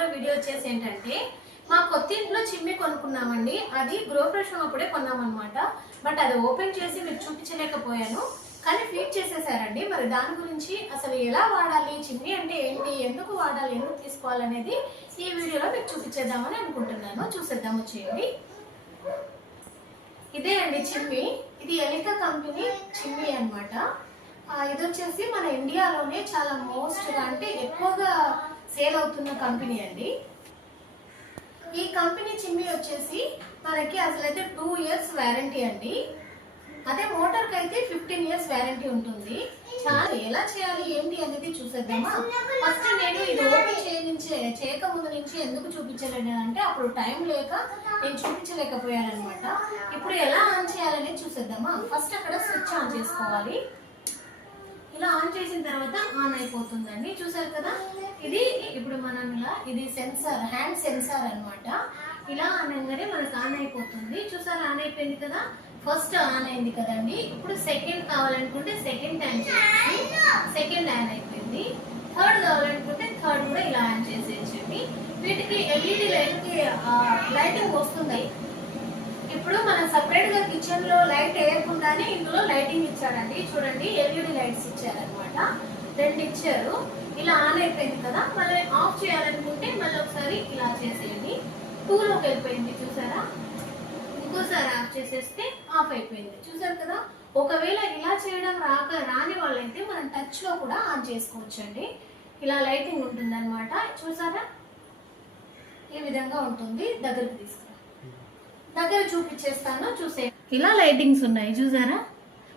ఇవాళ వీడియో వచ్చేసి ఏంటంటే మా కొత్త ఇంట్లో చిమ్మి కొనుక్కున్నామండి. అది గృహప్రవేశం అప్పుడే కొన్నామన్నమాట. బట్ అది ఓపెన్ చేసి మీకు చూపించలేకపోయాను, కానీ ఫీడ్ చేసేసారండి. మరి దాని గురించి అసలు ఎలా వాడాలి, చిమ్మి అంటే ఏంటి, ఎందుకు వాడాలి, ఎందుకు తీసుకోవాలనేది ఈ వీడియోలో మీకు చూపించేద్దామని అనుకుంటున్నాను. చూసేద్దాం వచ్చేయండి. ఇదే అండి చిమ్మి. ఇది ఎలికా కంపెనీ చిమ్మి అన్నమాట. ఇది వచ్చేసి మన ఇండియాలోనే చాలా మోస్ట్గా అంటే ఎక్కువగా సేల్ అవుతున్న కంపెనీ అండి. ఈ కంపెనీ చిమ్మి వచ్చేసి మనకి అసలైతే 2 years వారంటీ అండి. అదే మోటార్కి అయితే 15 years వారంటీ ఉంటుంది. చాలా ఎలా చేయాలి ఏంటి అనేది చూసేద్దామా. ఫస్ట్ నేను ఇది ఓపెన్ చేయక ముందు నుంచి ఎందుకు చూపించలేదు అంటే అప్పుడు టైం లేక నేను చూపించలేకపోయాను అనమాట. ఇప్పుడు ఎలా ఆన్ చేయాలనేది చూసేద్దామా. ఫస్ట్ అక్కడ స్విచ్ ఆన్ చేసుకోవాలి. ఇలా ఆన్ చేసిన తర్వాత ఆన్ అయిపోతుందండి. చూసారు కదా, ఇది ఇప్పుడు మనం ఇలా ఇది సెన్సార్, హ్యాండ్ సెన్సార్ అనమాట. ఇలా అనగానే మనకు ఆన్ అయిపోతుంది. చూసారు, ఆన్ అయిపోయింది కదా. ఫస్ట్ ఆన్ అయింది కదండి. ఇప్పుడు సెకండ్ కావాలనుకుంటే సెకండ్ ఆన్ చేసి సెకండ్ ఆన్ అయిపోయింది. థర్డ్ కావాలనుకుంటే థర్డ్ కూడా ఇలా ఆన్ చేసేయండి. వీటికి ఎల్ఈడి లైటింగ్ వస్తుంది. ఇప్పుడు మనం సపరేట్ గా కిచెన్ లో లైట్ వేయకుండానే ఇందులో లైటింగ్ ఇచ్చాడండి. చూడండి, ఎల్ఈడి లైట్స్ ఇచ్చారనమాట, 2 ఇచ్చారు. ఇలా ఆన్ అయిపోయింది కదా. మళ్ళీ ఆఫ్ చేయాలనుకుంటే మళ్ళీ ఒకసారి ఇలా చేసేయండి. 2లోకి వెళ్ళిపోయింది. చూసారా, ఇంకోసారి ఆఫ్ చేసేస్తే ఆఫ్ అయిపోయింది. చూసారు కదా. ఒకవేళ ఇలా చేయడం రాని వాళ్ళైతే మనం టచ్ లో కూడా ఆన్ చేసుకోవచ్చండి. ఇలా లైటింగ్ ఉంటుంది అనమాట. చూసారా, ఈ విధంగా ఉంటుంది. దగ్గర చూపించేస్తాను, చూసే. ఇలా లైటింగ్స్ ఉన్నాయి చూసారా.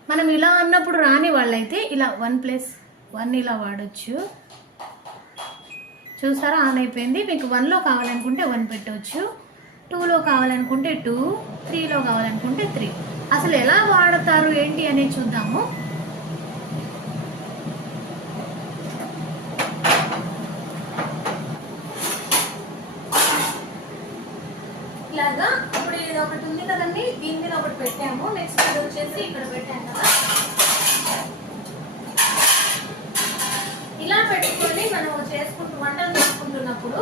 మనం ఇలా అన్నప్పుడు రాని వాళ్ళైతే ఇలా 1+1 ఇలా వాడచ్చు. చూసారా, ఆన్ అయిపోయింది. మీకు 1లో కావాలనుకుంటే 1 పెట్టవచ్చు, 2లో కావాలనుకుంటే 2, 3లో కావాలనుకుంటే 3. అసలు ఎలా వాడతారు ఏంటి అనేది చూద్దాము. ఇలాగా ఇప్పుడు ఇది ఒకటి ఉంది కదండి, దీని మీద ఒకటి పెట్టాము. నెక్స్ట్ ఇది వచ్చేసి ఇక్కడ పెట్టాము కదా. ఇలా పెట్టుకొని మనం వంటలు చేసుకుంటున్నప్పుడు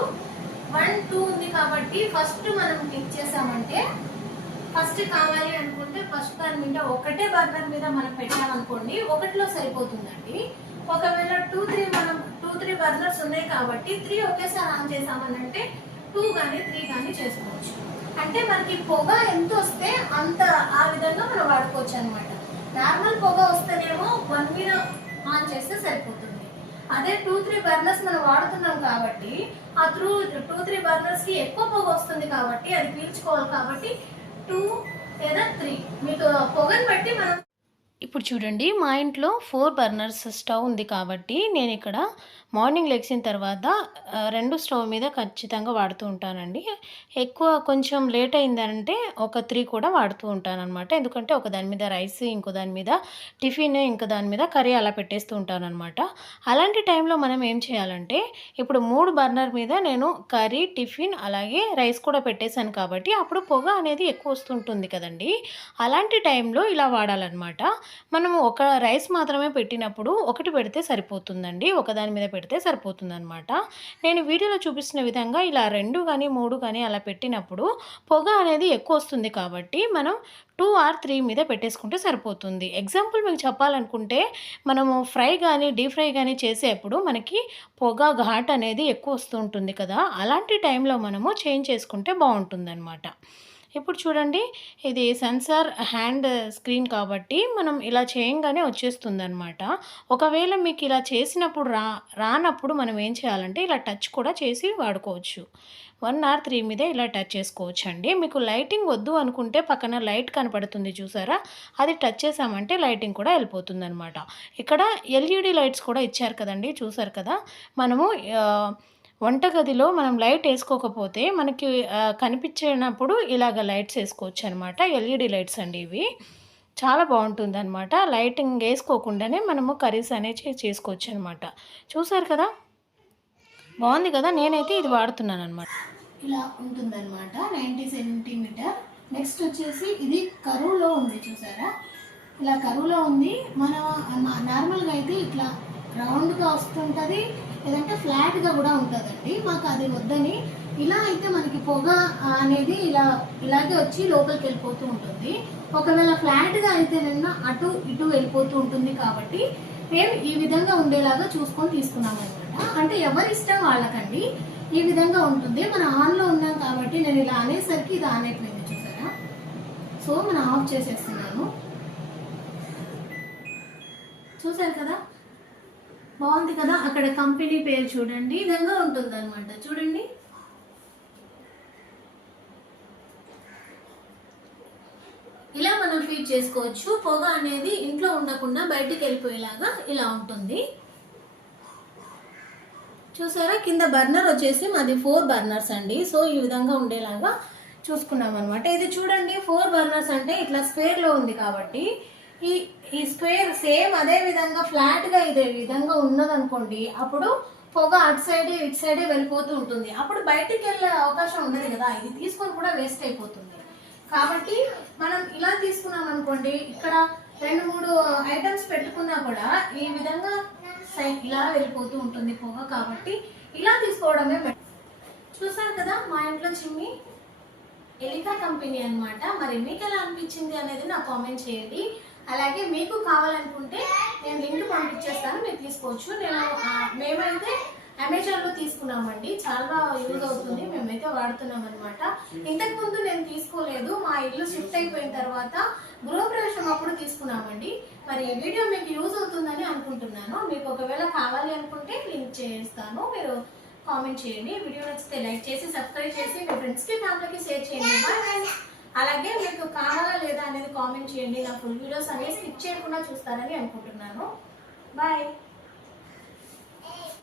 1, 2 ఉంది కాబట్టి ఫస్ట్ మనం క్లిక్ చేసామంటే, ఫస్ట్ కావాలి అనుకుంటే ఫస్ట్ దాని మీద ఒకటే బర్నర్ మీద మనం పెట్టామనుకోండి, 1లో సరిపోతుందండి. ఒకవేళ 2, 3 బర్నర్స్ ఉన్నాయి కాబట్టి 3 ఒకేసారి ఆన్ చేసామనంటే 2 కానీ 3 కానీ చేసుకోవచ్చు. అంటే మనకి పొగ ఎంత వస్తే అంత ఆ విధంగా మనం వాడుకోవచ్చు అనమాట. నార్మల్ పొగ వస్తేనేమో 1 మీద ఆన్ చేస్తే సరిపోతుంది. అదే 2, 3 బర్నర్స్ మనం వాడుతున్నాం కాబట్టి ఆ 2, 3 బర్నర్స్ కి ఎక్కువ పొగ వస్తుంది కాబట్టి అది పీల్చుకోవాలి కాబట్టి 2 లేదా 3 మీకు పొగని బట్టి మనం. ఇప్పుడు చూడండి, మా ఇంట్లో 4 బర్నర్స్ స్టవ్ ఉంది కాబట్టి నేను ఇక్కడ మార్నింగ్ లెగ్సిన తర్వాత 2 స్టవ్ మీద ఖచ్చితంగా వాడుతూ ఉంటానండి. ఎక్కువ కొంచెం లేట్ అయిందంటే ఒక 3 కూడా వాడుతూ ఉంటానన్నమాట. ఎందుకంటే ఒక దాని మీద రైస్, ఇంకో దాని మీద టిఫిన్, ఇంకో దాని మీద కర్రీ అలా పెట్టేస్తూ ఉంటానన్నమాట. అలాంటి టైంలో మనం ఏం చేయాలంటే, ఇప్పుడు 3 బర్నర్ మీద నేను కర్రీ, టిఫిన్ అలాగే రైస్ కూడా పెట్టేశాను కాబట్టి అప్పుడు పొగ అనేది ఎక్కువ వస్తుంటుంది కదండి. అలాంటి టైంలో ఇలా వాడాలన్నమాట. మనము ఒక రైస్ మాత్రమే పెట్టినప్పుడు ఒకటి పెడితే సరిపోతుందండి, ఒకదాని మీద పెడితే సరిపోతుందన్నమాట. నేను వీడియోలో చూపిస్తున్న విధంగా ఇలా 2 కానీ 3 కానీ అలా పెట్టినప్పుడు పొగ అనేది ఎక్కువ వస్తుంది కాబట్టి మనం 2 or 3 మీద పెట్టేసుకుంటే సరిపోతుంది. ఎగ్జాంపుల్ మీకు చెప్పాలనుకుంటే, మనము ఫ్రై కానీ డీప్ ఫ్రై కానీ చేసేప్పుడు మనకి పొగ ఘాట్ అనేది ఎక్కువ వస్తూ ఉంటుంది కదా. అలాంటి టైంలో మనము చేంజ్ చేసుకుంటే బాగుంటుందన్నమాట. ఇప్పుడు చూడండి, ఇది సెన్సార్ హ్యాండ్ స్క్రీన్ కాబట్టి మనం ఇలా చేయంగానే వచ్చేస్తుందన్నమాట. ఒకవేళ మీకు ఇలా చేసినప్పుడు రానప్పుడు మనం ఏం చేయాలంటే ఇలా టచ్ కూడా చేసి వాడుకోవచ్చు. 1 or 3 మీద ఇలా టచ్ చేసుకోవచ్చు అండి. మీకు లైటింగ్ వద్దు అనుకుంటే పక్కన లైట్ కనపడుతుంది చూసారా, అది టచ్ చేసామంటే లైటింగ్ కూడా వెళ్ళిపోతుందన్నమాట. ఇక్కడ ఎల్ఈడి లైట్స్ కూడా ఇచ్చారు కదండి, చూసారు కదా. మనము వంటగదిలో మనం లైట్ వేసుకోకపోతే మనకి కనిపించినప్పుడు ఇలాగ లైట్స్ వేసుకోవచ్చు అనమాట. ఎల్ఈడి లైట్స్ అండి ఇవి. చాలా బాగుంటుందన్నమాట. లైటింగ్ వేసుకోకుండానే మనము కర్రీస్ అనేవి చేసుకోవచ్చు అనమాట. చూసారు కదా, బాగుంది కదా. నేనైతే ఇది వాడుతున్నాను అనమాట. ఇలా ఉంటుందన్నమాట, 90 cm. నెక్స్ట్ వచ్చేసి ఇది కరువులో ఉంది చూసారా, ఇలా కరువులో ఉంది. మనం నార్మల్గా అయితే ఇట్లా రౌండ్గా వస్తుంటుంది, లేదంటే ఫ్లాట్గా కూడా ఉంటుందండి. మాకు అది వద్దని ఇలా అయితే మనకి పొగ అనేది ఇలాగే వచ్చి లోపలికి వెళ్ళిపోతూ ఉంటుంది. ఒకవేళ ఫ్లాట్గా అయితే అటు ఇటు వెళ్ళిపోతూ ఉంటుంది. కాబట్టి మేము ఈ విధంగా ఉండేలాగా చూసుకొని తీసుకున్నాం అనమాట. అంటే ఎవరి ఇష్టం వాళ్ళకండి, ఈ విధంగా ఉంటుంది. మనం ఆన్లో ఉన్నాం కాబట్టి నేను ఇలా అనేసరికి ఇది ఆన్ అయిపోయింది చూసారా. సో మనం ఆఫ్ చేసేస్తున్నాను. చూసారు కదా, బాగుంది కదా. అక్కడ కంపెనీ పేరు చూడండి, ఈ విధంగా ఉంటుంది అనమాట. చూడండి, ఇలా మనం ఫీడ్ చేసుకోవచ్చు. పొగ అనేది ఇంట్లో ఉండకుండా బయటికి వెళ్ళిపోయేలాగా ఇలా ఉంటుంది. చూసారా, కింద బర్నర్ వచ్చేసి మాది 4 బర్నర్స్ అండి. సో ఈ విధంగా ఉండేలాగా చూసుకున్నాం అనమాట. ఇది చూడండి, 4 బర్నర్స్ అంటే ఇట్లా స్క్వేర్ లో ఉంది కాబట్టి ఈ స్క్వేర్ సేమ్ అదే విధంగా ఫ్లాట్ గా ఇదే విధంగా ఉన్నదనుకోండి, అప్పుడు పొగ అటు సైడే ఇటు సైడే వెళ్ళిపోతూ ఉంటుంది. అప్పుడు బయటికి వెళ్ళే అవకాశం ఉండదు కదా, ఇది తీసుకొని కూడా వేస్ట్ అయిపోతుంది. కాబట్టి మనం ఇలా తీసుకున్నాం అనుకోండి, ఇక్కడ 2-3 ఐటమ్స్ పెట్టుకున్నా కూడా ఈ విధంగా ఇలా వెళ్ళిపోతూ ఉంటుంది పొగ. కాబట్టి ఇలా తీసుకోవడమే బెటర్. చూసారు కదా మా ఇంట్లో చిమ్మి ఎలికా కంపెనీ అన్నమాట. మరి మీకు ఎలా అనిపించింది అనేది నాకు కామెంట్ చేయండి. అలాగే మీకు కావాలనుకుంటే నేను లింక్ పంపించేస్తాను, మీరు తీసుకోవచ్చు. మేమైతే అమెజాన్ లో తీసుకున్నామండి, చాలా యూజ్ అవుతుంది, మేమైతే వాడుతున్నాం అనమాట. ఇంతకు ముందు నేను తీసుకోలేదు, మా ఇల్లు షిఫ్ట్ అయిపోయిన తర్వాత గృహప్రవేశం అప్పుడు తీసుకున్నామండి. మరి ఈ వీడియో మీకు యూజ్ అవుతుందని అనుకుంటున్నాను. మీకు ఒకవేళ కావాలి అనుకుంటే లింక్ చేస్తాను, మీరు కామెంట్ చేయండి. వీడియో నచ్చితే లైక్ చేసి సబ్స్క్రైబ్ చేసి మీ ఫ్రెండ్స్ కి ఫ్యామిలీకి షేర్ చేయండి. బాయ్. అలాగే మీకు కావాలా లేదా అనేది కామెంట్ చేయండి. నా ఫుల్ వీడియోస్ అనేవి స్కిప్ చేయకుండా చూస్తారని అనుకుంటున్నాను. బాయ్.